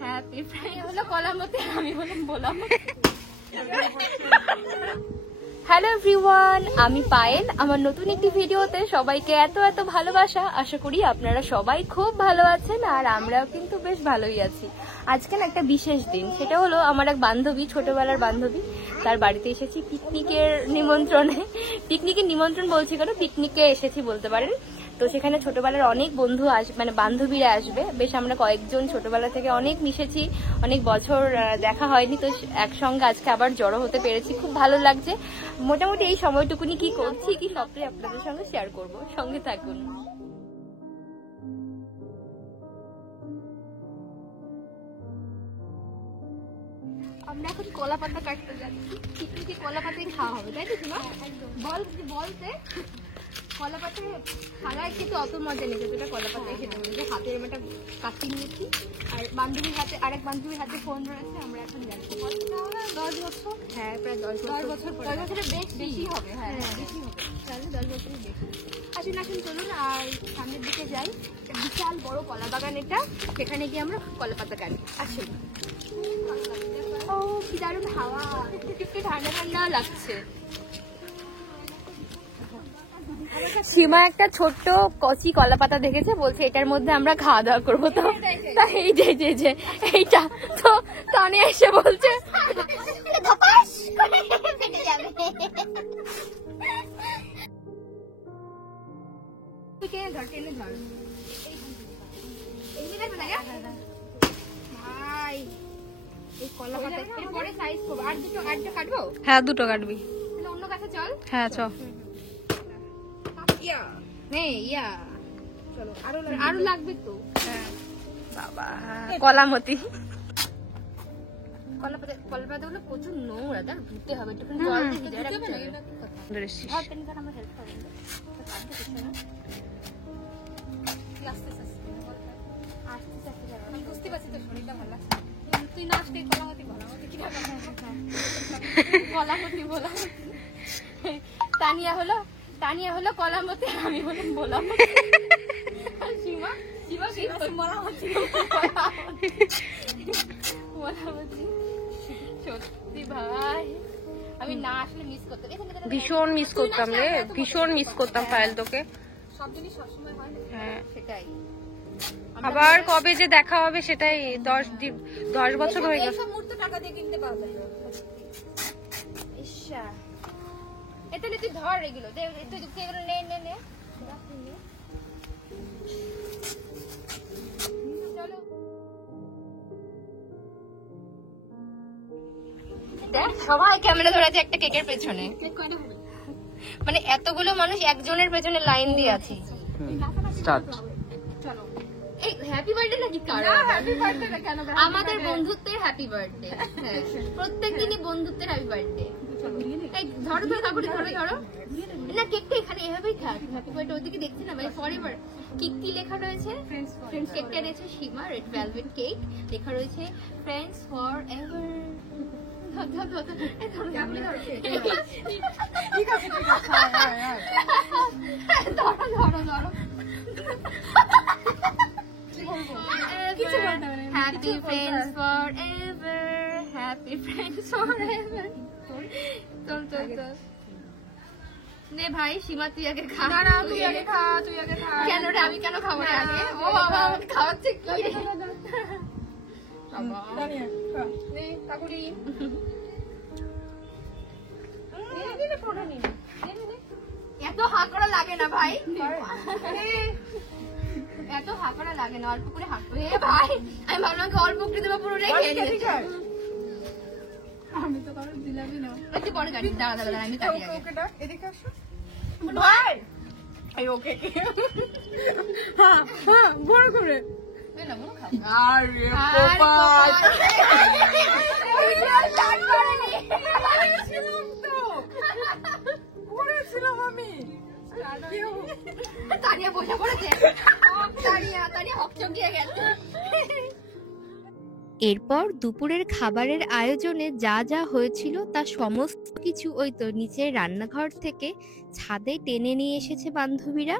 Happy Friday হলো কলামতে, আমি বললাম বললাম। হ্যালো এভরিওয়ান, আমি পায়েল। আমার নতুন একটি ভিডিওতে সবাইকে এত এত ভালোবাসা। আশা করি আপনারা সবাই খুব ভালো আছেন, আর আমরাও কিন্তু বেশ ভালোই আছি। আজকে না একটা বিশেষ দিন, সেটা হলো আমার এক বান্ধবী, ছোটবেলার বান্ধবী, তার বাড়িতে এসেছি পিকনিকের নিমন্ত্রণে। পিকনিকের নিমন্ত্রণ বলছি কেন, পিকনিকে এসেছি বলতে পারেন। তো সেখানে ছোটবেলার অনেক বন্ধু মানে বান্ধবীরা আসবে। বেশ আমরা কয়েকজন ছোটবেলা থেকে অনেক মিশেছি, অনেক বছর দেখা হয়নি, তো একসঙ্গে আজকে আবার জড়ো হতে পেরেছি, খুব ভালো লাগছে। মোটামুটি এই সময়টুকুনি কি করছি কি সবটাই আপনাদের সঙ্গে শেয়ার করব, সঙ্গে থাকুন। আমরা এখন কলা পাতা কাটতে যাচ্ছি, পিকনিকে কলা পাতাই খাওয়া হবে, তাই তো না? বলতে কলা পাতায় খালায় খেতে অত মজা নেই, যতটা কলা পাতায় খেতে বলছে। হাতে একটা কাটি নিয়েছি, আর বান্ধবীর হাতে, আরেক বান্ধবীর হাতে ফোন রয়েছে। আমরা এখন যাচ্ছি 10 বছর, হ্যাঁ প্রায় 10 বছর, 10 বছরের বেশি হবে। হ্যাঁ বেশি হবে, তাহলে 10 বছরের বেশি। আসুন চলুন, আর সামনের দিকে যাই। বিশাল বড় কলা বাগান এটা, সেখানে গিয়ে আমরা কলা পাতা কাটি। আসুন। ও কি দারুণ হাওয়া, একটু ঠান্ডা ঠান্ডা লাগছে। সীমা একটা ছোট্ট কচি কলা পাতা দেখেছে, বলছে এটার মধ্যে আমরা খাওয়া দাওয়া করবো। তো এই যে এইটা তো কানে এসে বলছে হ্যাঁ দুটো কাটবি, অন্য কাছে চল। হ্যাঁ চল, আরো লাগবে তো। বাবা কলামতি কলা পাতাগুলো প্রচুর নোংরা, তার ধুতে হবে, একটু জল দিয়ে বুঝতে পারছি তো, শরীরটা ভালো লাগছে। তুই না আসলে কলামতি বলা। তানিয়া হলো কলামতি, আমি বললাম বললাম। সীমা সত্যি ভাই, আমি না আসলে মিস করতাম, ভীষণ মিস করতাম রে, ভীষণ মিস করতাম পায়েল তোকে। সব জিনিস সবসময় হয় না, হ্যাঁ সেটাই। আবার কবে যে দেখা হবে সেটাই, 10 বছর হয়ে গেল। সব মূর্ত টাকা দিয়ে কিনতে পারবে না। ইচ্ছা এটা তুই ধর, এগুলো তুই এগুলো নে। চলো দেখ, সবাই ক্যামেরা ধরেছে একটা কেকের পেছনে, মানে এতগুলো মানুষ একজনের পেছনে লাইন দিয়ে আছি। এই হ্যাপি বার্থডে নাকি কারো? হ্যাপি বার্থডে না কেন? আমাদের বন্ধুত্বের হ্যাপি বার্থডে। হ্যাঁ প্রত্যেকদিনই বন্ধুত্বের হ্যাপি বার্থডে। এই ধরো না, কেকটা এখানে এভাবেই থাক। হ্যাপি বার্থডে ওদিকে দেখছি না ভাই, ফরএভার। কি লেখা রয়েছে? ফ্রেন্ডস। কেকটা রয়েছে সীমা রেড ভেলভেট কেক, লেখা রয়েছে friends for ever. Happy friends forever, happy friends forever. চল নে ভাই, সীমা তুই আগে খা। না তুই আগে খা। কেন রে, আমি কেন খাবো না আগে? ও বাবা আমাকে খাওয়াচ্ছে কি রে? নে কাকুরি, এত হাঁ করা লাগে না ভাই, এত হাঁ করা লাগে না, অল্প করে হাঁ করে। ভাই আমি ভাবলাম অল্প করে দেবো, পুরো রেখে নিয়েছি। আমি তো কারো দিলামই না। একটু পরে কাটি, দাঁড়া আমি কাটি আগে। এদিকে আসো ভাই, এই ওকে হ্যাঁ বড় করে না, বড় খাও। আরে পোপাই করেছিলাম আমি। তানিয়া বসে পড়েছে, তানিয়া হকচকিয়ে গেছে। এরপর দুপুরের খাবারের আয়োজনে যা যা হয়েছিল তা সমস্ত কিছু ওই তো নিচের রান্নাঘর থেকে ছাদে টেনে নিয়ে এসেছে বান্ধবীরা।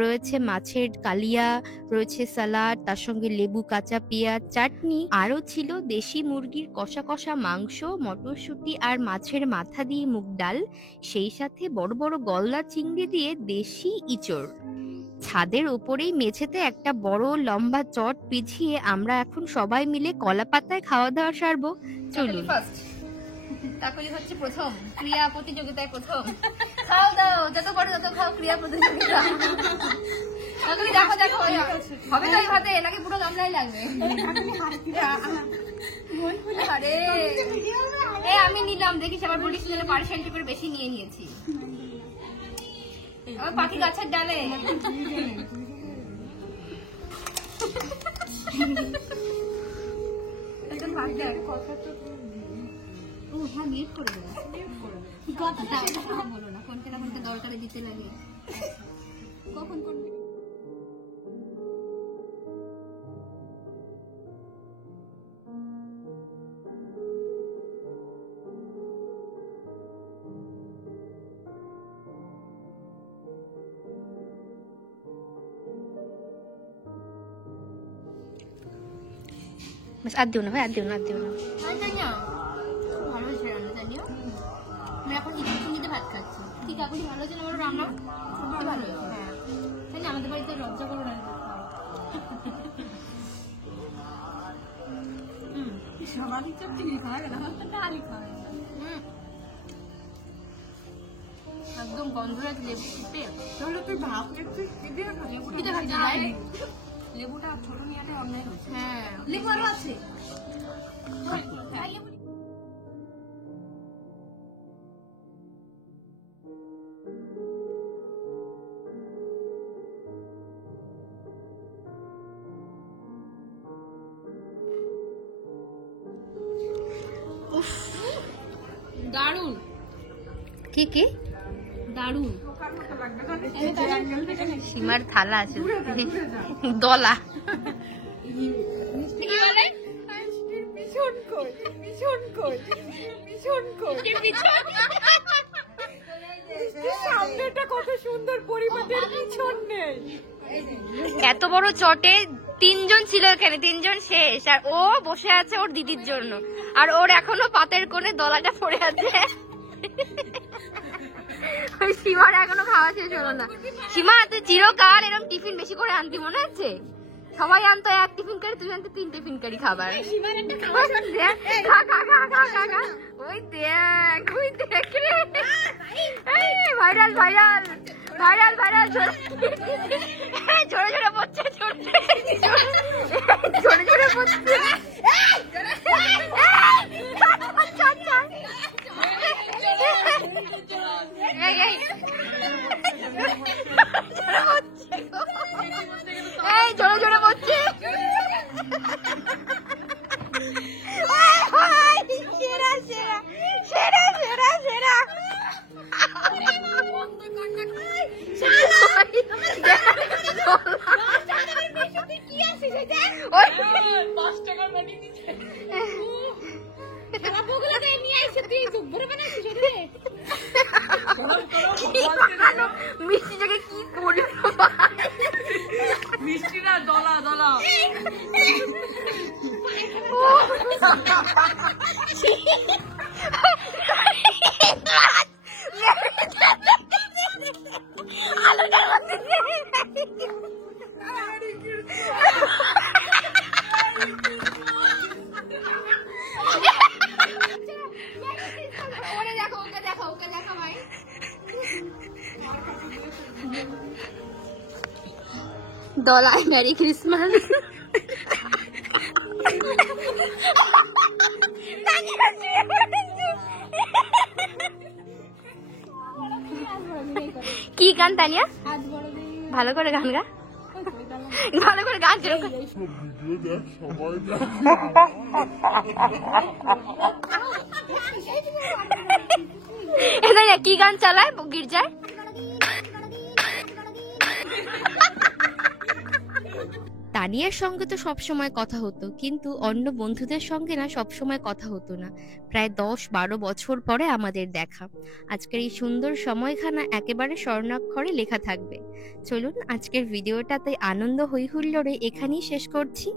রয়েছে মাছের কালিয়া, রয়েছে সালাড, তার সঙ্গে লেবু, কাঁচা পেঁয়াজ, চাটনি, আরও ছিল দেশি মুরগির কষা কষা মাংস, মটরশুঁটি আর মাছের মাথা দিয়ে মুগ ডাল, সেই সাথে বড় বড় গলদা চিংড়ি দিয়ে দেশি ইঁচড়। ছাদের ওপরেই মেঝেতে একটা বড় লম্বা চট বিছিয়ে আমরা এখন সবাই মিলে কলা পাতায় খাওয়া দাওয়া সারবো। চলুন। কাকলি হচ্ছে প্রথম, ক্রিয়া প্রতিযোগিতায় প্রথম। খাও দাও, যত বড় তত খাও, ক্রিয়া প্রতিযোগিতা। কাকলি দেখো দেখো, হবে তো এই ভাতে নাকি পুরো গামলাই লাগবে? আরে এই আমি নিলাম, দেখিস আবার বলিস পার্সেন্ট করে বেশি নিয়ে নিয়েছি। পাখি গাছের ডালে বলো না কোনটা না কোনটা দরকারে দিতে লাগে কখন কোন। बस आद दिও না ভাই, आद दिও না, आद दिও না। ভালো হয়েছে রান্না, জানিও আমি এখন চিনিতে ভাত খাচ্ছি। ঠিক আছে, ভালো হয়েছে না? আমার রান্না ভালো হয়েছে। হ্যাঁ, তাই না? আমাদের বাড়িতে লজ্জা করো না, সবারই তো চিনি খাওয়া গেল, ডালি খাওয়া গেল। একদম গন্ধরাজ লেবু চিপে। তাহলে তুই ভাত একটু চিপে খাচ্ছি, লেবুটা ছোট নিয়াতে অন্যায় হচ্ছে। হ্যাঁ, লেবু আরো আছে। দারুন। কি কি দারুন? সীমার থালা আছে, দলা। সামনেটা কত সুন্দর, পরিবারের পিছন নেই। এত বড় চটে 3 জন ছিল এখানে, 3 জন শেষ, আর ও বসে আছে ওর দিদির জন্য, আর ওর এখনো পাতের কোণে দলাটা পড়ে আছে। সীমার এখনো খাওয়া শেষ হলো না। সীমা তুই চিরকাল এরকম টিফিন বেশি করে আনতি, মনে আছে? সবাই আনতো 1 টিফিন কারি, তুই আনতে 3 টিফিন কারি খাবার। ওই দেখ, ওই দেখ রে, ভাইরাল ভাইরাল ভাইরাল ভাইরাল। ঝরে ঝরে পড়ছে, ঝরে ঝরে পড়ছে। এই জোরে জোরে পড়ছে। সেরা সেরা সেরা সেরা সেরা। মিষ্টিটাকে কি করবো? মিষ্টিটা দলা দলা। দলায় মেরি ক্রিসমাস। কি গান তানিয়া? ভালো করে গান গা, ভালো করে গান। কি গান চালায় গির্জায়? তানিয়ার সঙ্গে তো সবসময় কথা হতো, কিন্তু অন্য বন্ধুদের সঙ্গে না সবসময় কথা হতো না। প্রায় 10-12 বছর পরে আমাদের দেখা। আজকের এই সুন্দর সময়খানা একেবারে স্বর্ণাক্ষরে লেখা থাকবে। চলুন আজকের ভিডিওটাতে আনন্দ হই হুল্লোড়ে এখানেই শেষ করছি।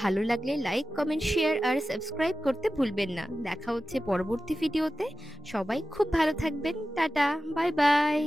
ভালো লাগলে লাইক, কমেন্ট, শেয়ার আর সাবস্ক্রাইব করতে ভুলবেন না। দেখা হচ্ছে পরবর্তী ভিডিওতে। সবাই খুব ভালো থাকবেন। Tata, bye bye.